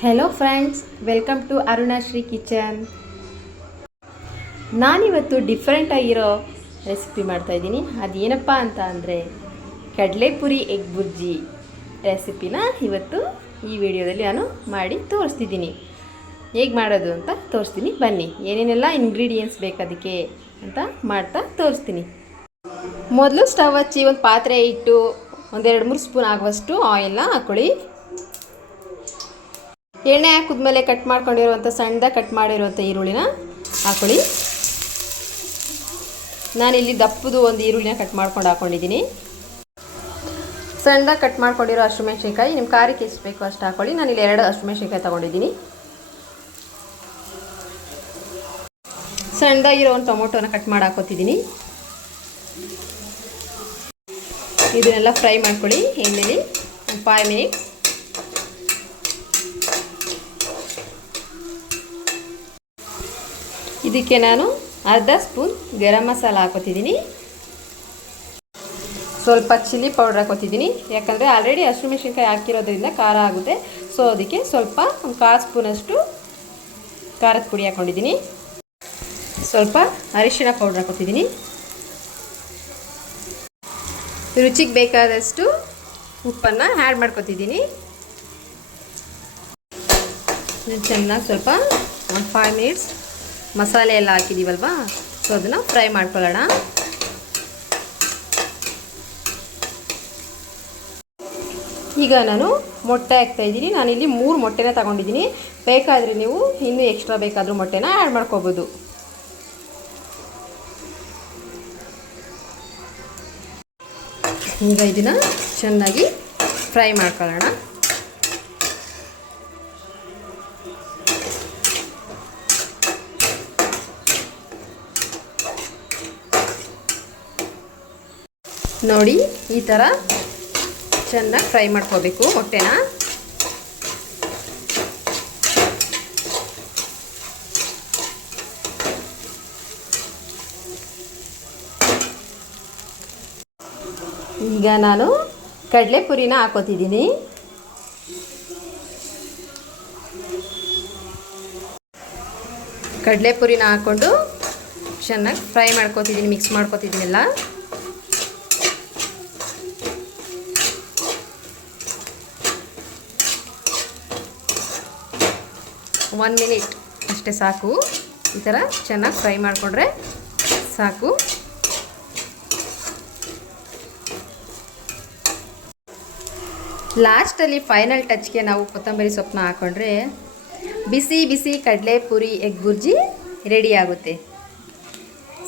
Hello friends welcome to Arunashri kitchen ನಾನಿವತ್ತು ಡಿಫ್ರೆಂಟಾಗಿರೋ recipe ಮಾಡ್ತಾಯಿದ್ದೀನಿ ಅದೇನಪ್ಪ ಅಂತ ಅಂದರೆ ಕಡಲೆಪುರಿ ಎಗ್ ಬುರ್ಜಿ ರೆಸಿಪಿನ ಇವತ್ತು ಈ ವಿಡಿಯೋದಲ್ಲಿ ನಾನು ಮಾಡಿ ತೋರಿಸ್ತಿದ್ದೀನಿ. ಹೇಗೆ ಮಾಡೋದು ಅಂತ ತೋರಿಸ್ತೀನಿ. ಬನ್ನಿ, ಏನೇನೆಲ್ಲ ಇಂಗ್ರೀಡಿಯೆಂಟ್ಸ್ ಬೇಕು ಅದಕ್ಕೆ ಅಂತ ಮಾಡ್ತಾ ತೋರಿಸ್ತೀನಿ. ಮೊದಲು ಸ್ಟವ್ ಹಚ್ಚಿ ಒಂದು ಪಾತ್ರೆ ಇಟ್ಟು ಒಂದೆರಡು ಮೂರು ಸ್ಪೂನ್ ಆಗುವಷ್ಟು ಆಯಿಲ್ನ ಹಾಕ್ಕೊಳ್ಳಿ ಎಣ್ಣೆ ಹಾಕಿದ್ಮೇಲೆ ಕಟ್ ಮಾಡ್ಕೊಂಡಿರುವಂಥ ಸಣ್ಣದ ಕಟ್ ಮಾಡಿರುವಂಥ ಈರುಳ್ಳಿನ ಹಾಕೊಳ್ಳಿ. ನಾನಿಲ್ಲಿ ದಪ್ಪದು ಒಂದು ಈರುಳ್ಳಿನ ಕಟ್ ಮಾಡ್ಕೊಂಡು ಹಾಕ್ಕೊಂಡಿದ್ದೀನಿ ಸಣ್ಣದಾಗ ಕಟ್ ಮಾಡ್ಕೊಂಡಿರೋ ಹಸಿಮೆಣ್ಸಿನ್ಕಾಯಿ ನಿಮ್ಮ ಖಾರಕ್ಕೆ ಎಷ್ಟು ಬೇಕು ಅಷ್ಟು ಹಾಕೊಳ್ಳಿ. ನಾನಿಲ್ಲಿ ಎರಡು ಹಸಿಮೆಣ್ಸಿನ್ಕಾಯಿ ತೊಗೊಂಡಿದ್ದೀನಿ. ಸಣ್ಣದಾಗಿರೋ ಒಂದು ಟೊಮೊಟೊನ ಕಟ್ ಮಾಡಿ ಹಾಕೋತಿದ್ದೀನಿ. ಇದನ್ನೆಲ್ಲ ಫ್ರೈ ಮಾಡ್ಕೊಳ್ಳಿ. ಎಣ್ಣೆಲಿ ಒಂದು ಫೈವ್ ಮಿನಿಟ್ಸ್ ಇದಕ್ಕೆ ನಾನು ಅರ್ಧ ಸ್ಪೂನ್ ಗರಂ ಮಸಾಲ ಹಾಕೋತಿದ್ದೀನಿ. ಸ್ವಲ್ಪ ಚಿಲ್ಲಿ ಪೌಡ್ರ್ ಹಾಕೋತಿದ್ದೀನಿ. ಯಾಕಂದರೆ ಆಲ್ರೆಡಿ ಹಸಿಮೆಣ್ಸಿನ್ಕಾಯಿ ಹಾಕಿರೋದ್ರಿಂದ ಖಾರ ಆಗುತ್ತೆ. ಸೊ ಅದಕ್ಕೆ ಸ್ವಲ್ಪ ಒಂದು ಕಾಲು ಸ್ಪೂನಷ್ಟು ಖಾರದ ಪುಡಿ ಹಾಕ್ಕೊಂಡಿದ್ದೀನಿ ಸ್ವಲ್ಪ ಅರಿಶಿಣ ಪೌಡ್ರ್ ಹಾಕೋತಿದ್ದೀನಿ. ರುಚಿಗೆ ಬೇಕಾದಷ್ಟು ಉಪ್ಪನ್ನು ಆ್ಯಡ್ ಮಾಡ್ಕೊತಿದ್ದೀನಿ. ಚೆನ್ನಾಗಿ ಸ್ವಲ್ಪ ಒಂದು ಫೈವ್ ಮಿನಿಟ್ಸ್ ಮಸಾಲೆ ಎಲ್ಲ ಹಾಕಿದ್ದೀವಲ್ವಾ ಸೊ ಅದನ್ನು ಫ್ರೈ ಮಾಡ್ಕೊಳ್ಳೋಣ. ಈಗ ನಾನು ಮೊಟ್ಟೆ ಹಾಕ್ತಾಯಿದ್ದೀನಿ ನಾನಿಲ್ಲಿ ಮೂರು ಮೊಟ್ಟೆನ ತಗೊಂಡಿದ್ದೀನಿ. ಬೇಕಾದರೆ ನೀವು ಇನ್ನೂ ಎಕ್ಸ್ಟ್ರಾ ಬೇಕಾದರೂ ಮೊಟ್ಟೆನ ಆ್ಯಡ್ ಮಾಡ್ಕೋಬೋದು. ಈಗ ಇದನ್ನು ಚೆನ್ನಾಗಿ ಫ್ರೈ ಮಾಡ್ಕೊಳ್ಳೋಣ. ನೋಡಿ, ಈ ಥರ ಚೆನ್ನಾಗಿ ಫ್ರೈ ಮಾಡ್ಕೋಬೇಕು ಮೊಟ್ಟೆನ ಈಗ ನಾನು ಕಡಲೆಪುರಿನ ಹಾಕೋತಿದ್ದೀನಿ. ಕಡಲೆಪುರಿನ ಹಾಕ್ಕೊಂಡು ಚೆನ್ನಾಗಿ ಫ್ರೈ ಮಾಡ್ಕೋತಿದ್ದೀನಿ, ಮಿಕ್ಸ್ ಮಾಡ್ಕೋತಿದ್ದೀನಿಲ್ಲ. ಒನ್ ಮಿನಿಟ್ ಅಷ್ಟೇ ಸಾಕು. ಈ ಥರ ಚೆನ್ನಾಗಿ ಫ್ರೈ ಮಾಡಿಕೊಂಡ್ರೆ ಸಾಕು. ಲಾಸ್ಟಲ್ಲಿ ಫೈನಲ್ ಟಚ್ಗೆ ನಾವು ಕೊತ್ತಂಬರಿ ಸೊಪ್ಪನ್ನ ಹಾಕ್ಕೊಂಡ್ರೆ ಬಿಸಿ ಬಿಸಿ ಕಡಲೆ ಪುರಿ ಎಗ್ ಬುರ್ಜಿ ರೆಡಿ ಆಗುತ್ತೆ.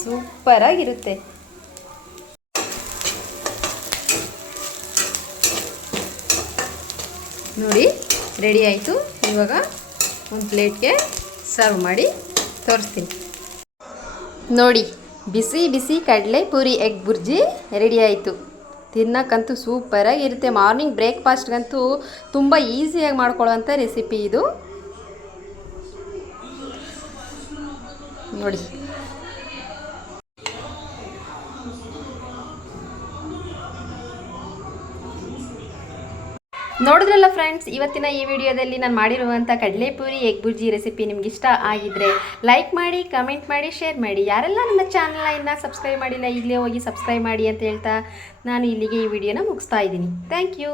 ಸೂಪರಾಗಿರುತ್ತೆ. ನೋಡಿ ರೆಡಿ ಆಯಿತು. ಇವಾಗ ಒಂದು ಪ್ಲೇಟ್ಗೆ ಸರ್ವ್ ಮಾಡಿ ತೋರಿಸ್ತೀನಿ. ನೋಡಿ, ಬಿಸಿ ಬಿಸಿ ಕಡಲೆ ಪೂರಿ ಎಗ್ ಬುರ್ಜಿ ರೆಡಿ ಆಯಿತು. ತಿನ್ನಕ್ಕಂತೂ ಸೂಪರಾಗಿರುತ್ತೆ ಮಾರ್ನಿಂಗ್ ಬ್ರೇಕ್ಫಾಸ್ಟ್ಗಂತೂ ತುಂಬ ಈಸಿಯಾಗಿ ಮಾಡ್ಕೊಳ್ಳೋವಂಥ ರೆಸಿಪಿ ಇದು. ನೋಡಿ ನೋಡಿದ್ರಲ್ಲ ಫ್ರೆಂಡ್ಸ್ ಇವತ್ತಿನ ಈ ವಿಡಿಯೋದಲ್ಲಿ ನಾನು ಮಾಡಿರುವಂಥ ಕಡಲೆಪುರಿ ಎಗ್ ಬುರ್ಜಿ ರೆಸಿಪಿ ನಿಮ್ಗೆ ಇಷ್ಟ ಆಗಿದ್ರೆ ಲೈಕ್ ಮಾಡಿ ಕಮೆಂಟ್ ಮಾಡಿ ಶೇರ್ ಮಾಡಿ. ಯಾರೆಲ್ಲ ನನ್ನ ಚಾನಲ್ನ ಇನ್ನೂ ಸಬ್ಸ್ಕ್ರೈಬ್ ಮಾಡಿಲ್ಲ ಈಗಲೇ ಹೋಗಿ ಸಬ್ಸ್ಕ್ರೈಬ್ ಮಾಡಿ ಅಂತ ಹೇಳ್ತಾ ನಾನು ಇಲ್ಲಿಗೆ ಈ ವಿಡಿಯೋನ ಮುಗಿಸ್ತಾ ಇದ್ದೀನಿ. Thank you